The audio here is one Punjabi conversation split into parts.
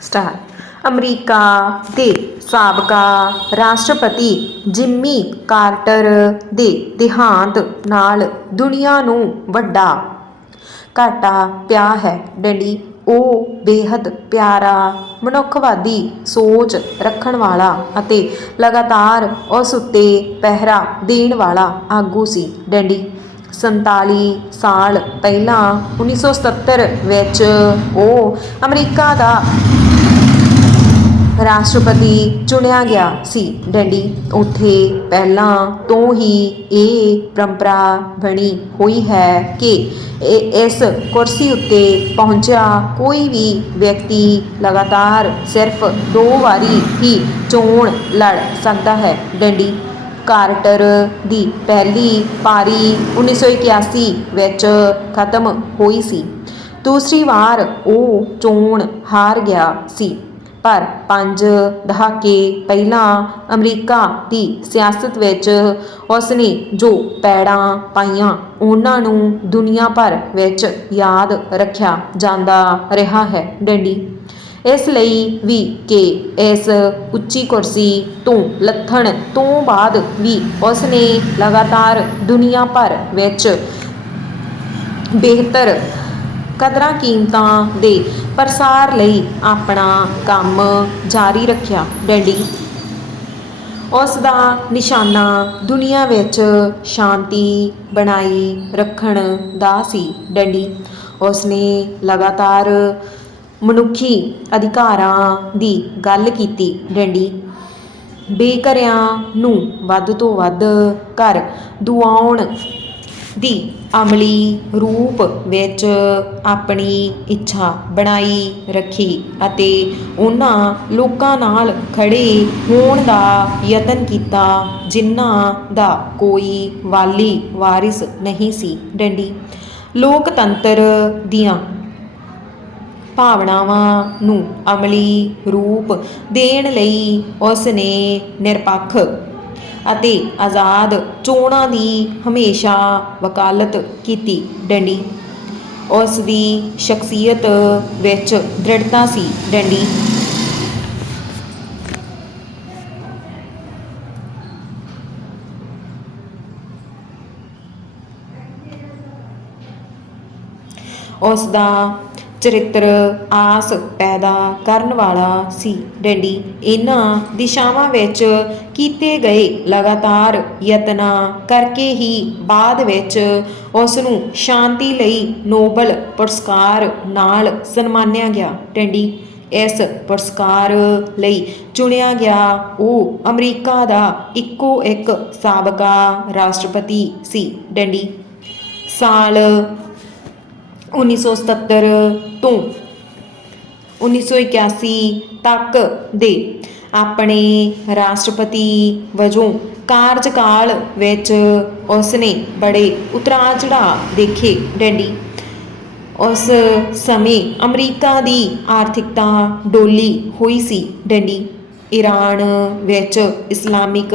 ਸਟਾਰ। ਅਮਰੀਕਾ ਦੇ ਸਾਬਕਾ ਰਾਸ਼ਟਰਪਤੀ ਜਿੰਮੀ ਕਾਰਟਰ ਦੇ ਦੇਹਾਂਤ ਨਾਲ ਦੁਨੀਆ ਨੂੰ ਵੱਡਾ ਘਾਟਾ ਪਿਆ ਹੈ। ਡੈਡੀ, ਉਹ ਬੇਹੱਦ ਪਿਆਰਾ, ਮਨੁੱਖਵਾਦੀ ਸੋਚ ਰੱਖਣ ਵਾਲਾ ਅਤੇ ਲਗਾਤਾਰ ਉਸ ਉੱਤੇ ਪਹਿਰਾ ਦੇਣ ਵਾਲਾ ਆਗੂ ਸੀ। ਡੈਡੀ 47 ਸਾਲ ਪਹਿਲਾਂ 1977 ਵਿੱਚ ਉਹ ਅਮਰੀਕਾ ਦਾ ਰਾਸ਼ਟਰਪਤੀ ਚੁਣਿਆ ਗਿਆ ਸੀ। ਡੈਡੀ, ਉੱਥੇ ਪਹਿਲਾਂ ਤੋਂ ਹੀ ਇਹ ਪਰੰਪਰਾ ਬਣੀ ਹੋਈ ਹੈ ਕਿ ਇਸ ਕੁਰਸੀ ਉੱਤੇ ਪਹੁੰਚਿਆ ਕੋਈ ਵੀ ਵਿਅਕਤੀ ਲਗਾਤਾਰ ਸਿਰਫ ਦੋ ਵਾਰੀ ਹੀ ਚੋਣ ਲੜ ਸਕਦਾ ਹੈ। ਡੈਡੀ, ਕਾਰਟਰ ਦੀ ਪਹਿਲੀ ਪਾਰੀ 1981 ਵਿੱਚ ਖਤਮ ਹੋਈ ਸੀ। ਦੂਸਰੀ ਵਾਰ ਉਹ ਚੋਣ ਹਾਰ ਗਿਆ ਸੀ। ਪਰ ਪੰਜ ਦਹਾਕੇ ਪਹਿਲਾਂ ਅਮਰੀਕਾ ਦੀ ਸਿਆਸਤ ਵਿੱਚ ਉਸਨੇ ਜੋ ਪੈੜਾਂ ਪਾਈਆਂ, ਉਹਨਾਂ ਨੂੰ ਦੁਨੀਆ ਭਰ ਵਿੱਚ ਯਾਦ ਰੱਖਿਆ ਜਾਂਦਾ ਰਿਹਾ ਹੈ। ਡੈਡੀ। ਇਸ ਲਈ ਵੀ ਕਿ ਇਸ ਉੱਚੀ ਕੁਰਸੀ ਤੋਂ ਲੱਥਣ ਤੋਂ ਬਾਅਦ ਵੀ ਉਸਨੇ ਲਗਾਤਾਰ ਦੁਨੀਆ ਭਰ ਵਿੱਚ ਬਿਹਤਰ ਕਦਰਾਂ ਕੀਮਤਾਂ ਦੇ ਪ੍ਰਸਾਰ ਲਈ ਆਪਣਾ ਕੰਮ ਜਾਰੀ ਰੱਖਿਆ। ਡੈਡੀ, ਉਸ ਦਾ ਨਿਸ਼ਾਨਾ ਦੁਨੀਆ ਵਿੱਚ ਸ਼ਾਂਤੀ ਬਣਾਈ ਰੱਖਣ ਦਾ ਸੀ। ਡੈਡੀ, ਉਸ ਨੇ ਲਗਾਤਾਰ ਮਨੁੱਖੀ ਅਧਿਕਾਰਾਂ ਦੀ ਗੱਲ ਕੀਤੀ। ਡੈਡੀ, ਬੇਘਰਿਆਂ ਨੂੰ ਵੱਧ ਤੋਂ ਵੱਧ ਘਰ ਦੁਆਉਣ ਦੀ ਅਮਲੀ ਰੂਪ ਵਿੱਚ ਆਪਣੀ ਇੱਛਾ ਬਣਾਈ ਰੱਖੀ ਅਤੇ ਉਹਨਾਂ ਲੋਕਾਂ ਨਾਲ ਖੜੇ ਹੋਣ ਦਾ ਯਤਨ ਕੀਤਾ, ਜਿਨ੍ਹਾਂ ਦਾ ਕੋਈ ਵਾਲੀ ਵਾਰਿਸ ਨਹੀਂ ਸੀ। ਡੰਡੀ। ਲੋਕਤੰਤਰ ਦੀਆਂ ਭਾਵਨਾਵਾਂ ਨੂੰ ਅਮਲੀ ਰੂਪ ਦੇਣ ਲਈ ਉਸ ਨੇ ਨਿਰਪੱਖ ਅਤੇ ਆਜ਼ਾਦ ਚੋਣਾਂ ਦੀ ਹਮੇਸ਼ਾ ਵਕਾਲਤ ਕੀਤੀ। ਡੰਡੀ। ਉਸ ਦੀ ਸ਼ਖਸੀਅਤ ਵਿੱਚ ਦ੍ਰਿੜਤਾ ਸੀ। ਡੰਡੀ। ਉਸ ਦਾ ਚਰਿੱਤਰ ਆਸ ਪੈਦਾ ਕਰਨ ਵਾਲਾ ਸੀ। ਡੈਡੀ, ਇਹਨਾਂ ਦਿਸ਼ਾਵਾਂ ਵਿੱਚ ਕੀਤੇ ਗਏ ਲਗਾਤਾਰ ਯਤਨਾਂ ਕਰਕੇ ਹੀ ਬਾਅਦ ਵਿੱਚ ਉਸ ਨੂੰ ਸ਼ਾਂਤੀ ਲਈ ਨੋਬਲ ਪੁਰਸਕਾਰ ਨਾਲ ਸਨਮਾਨਿਆ ਗਿਆ। ਡੈਡੀ, ਇਸ ਪੁਰਸਕਾਰ ਲਈ ਚੁਣਿਆ ਗਿਆ ਉਹ ਅਮਰੀਕਾ ਦਾ ਇੱਕੋ ਇੱਕ ਸਾਬਕਾ ਰਾਸ਼ਟਰਪਤੀ ਸੀ। ਡੈਡੀ, ਸਾਲ 1977 ਤੋਂ 1981 ਤੱਕ ਦੇ ਆਪਣੇ ਰਾਸ਼ਟਰਪਤੀ ਵਜੋਂ ਕਾਰਜਕਾਲ ਵਿੱਚ ਉਸਨੇ ਬੜੇ ਉਤਰਾਅ ਚੜਾਅ ਦੇਖੇ ਡੈਡੀ। ਉਸ ਸਮੇਂ ਅਮਰੀਕਾ ਦੀ ਆਰਥਿਕਤਾ ਡੋਲੀ ਹੋਈ ਸੀ ਡੈਡੀ। ਈਰਾਨ ਵਿੱਚ ਇਸਲਾਮਿਕ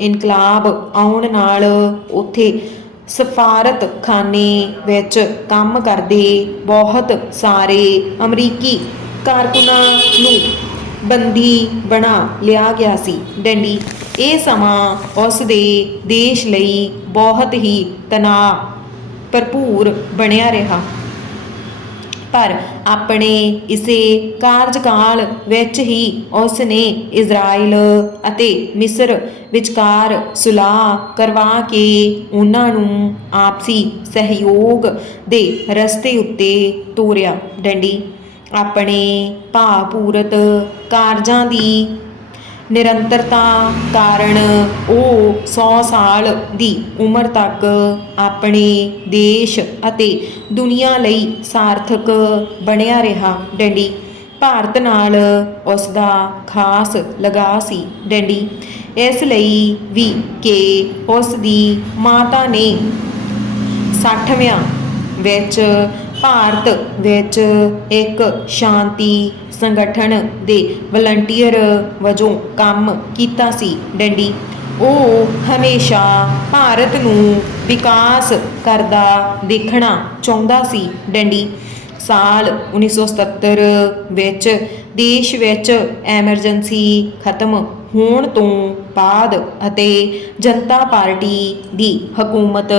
ਇਨਕਲਾਬ ਆਉਣ ਨਾਲ ਉੱਥੇ ਸਫਾਰਤਖਾਨੇ ਵਿੱਚ ਕੰਮ ਕਰਦੇ ਬਹੁਤ ਸਾਰੇ ਅਮਰੀਕੀ ਕਾਰਕੁਨਾਂ ਨੂੰ ਬੰਦੀ ਬਣਾ ਲਿਆ ਗਿਆ ਸੀ। ਡੈਡੀ, ਇਹ ਸਮਾਂ ਉਸ ਦੇ ਦੇਸ਼ ਲਈ ਬਹੁਤ ਹੀ ਤਣਾਅ ਭਰਪੂਰ ਬਣਿਆ ਰਿਹਾ। ਪਰ ਆਪਣੇ ਇਸੇ ਕਾਰਜਕਾਲ ਵਿੱਚ ਹੀ ਉਸ ਨੇ ਇਜ਼ਰਾਈਲ ਅਤੇ ਮਿਸਰ ਵਿਚਕਾਰ ਸੁਲਾਹ ਕਰਵਾ ਕੇ ਉਹਨਾਂ ਨੂੰ ਆਪਸੀ ਸਹਿਯੋਗ ਦੇ ਰਸਤੇ ਉੱਤੇ ਤੋਰਿਆ, ਡੰਡੀ। ਆਪਣੇ ਭਾਵਪੂਰਤ ਕਾਰਜਾਂ ਦੀ ਨਿਰੰਤਰਤਾ ਕਾਰਨ ਉਹ 100 ਸਾਲ ਦੀ ਉਮਰ ਤੱਕ ਆਪਣੇ ਦੇਸ਼ ਅਤੇ ਦੁਨੀਆ ਲਈ ਸਾਰਥਕ ਬਣਿਆ ਰਿਹਾ। ਡੈਡੀ ਭਾਰਤ ਨਾਲ ਉਸ ਦਾ ਖਾਸ ਲਗਾਅ ਸੀ। ਡੈਡੀ ਇਸ ਲਈ ਵੀ ਕਿ ਉਸ ਦੀ ਮਾਤਾ ਨੇ 60ਵਿਆਂ ਵਿੱਚ ਭਾਰਤ ਵਿੱਚ ਇੱਕ ਸ਼ਾਂਤੀ ਸੰਗਠਨ ਦੇ ਵਲੰਟੀਅਰ ਵਜੋਂ ਕੰਮ ਕੀਤਾ ਸੀ ਡੰਡੀ। ਉਹ ਹਮੇਸ਼ਾ ਭਾਰਤ ਨੂੰ ਵਿਕਾਸ ਕਰਦਾ ਦੇਖਣਾ ਚਾਹੁੰਦਾ ਸੀ ਡੰਡੀ। ਸਾਲ 1977 ਵਿੱਚ ਦੇਸ਼ ਵਿੱਚ ਐਮਰਜੈਂਸੀ ਖਤਮ ਹੋਣ ਤੋਂ ਬਾਅਦ ਅਤੇ ਜਨਤਾ ਪਾਰਟੀ ਦੀ ਹਕੂਮਤ